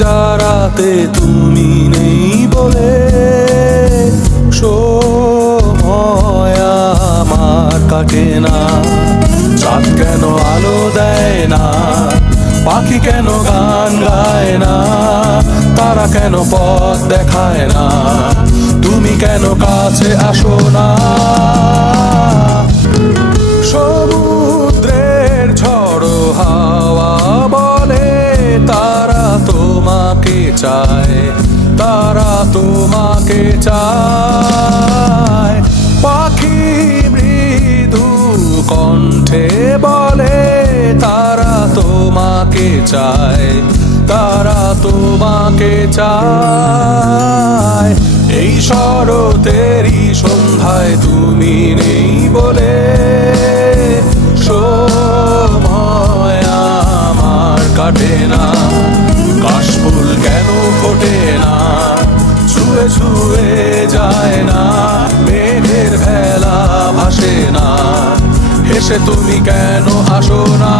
যারাতে তুমি নেই বলে সময় আমার কাটে না। চাঁদ কেন আলো দেয় না, পাখি কেন গান গায় না, তারা কেন পথ দেখায় না, তুমি কেন কাছে আসো না। সমুদ্রের ঝড়ো হাওয়া বলে তারা তোমাকে চায়, তারা তোমাকে চায়। পাখি মৃদু কণ্ঠে বলে তারা তোমাকে চায়, তারা তোমাকে চায়। এই শরতেরই সন্ধ্যায় তুমি নেই বলে সময় আমার কাটে না। কাশফুল কেন ফোটে না, ছুঁয়ে ছুঁয়ে যায় না, মেঘের ভেলা ভাসে না, হেসে তুমি কেন আসো না।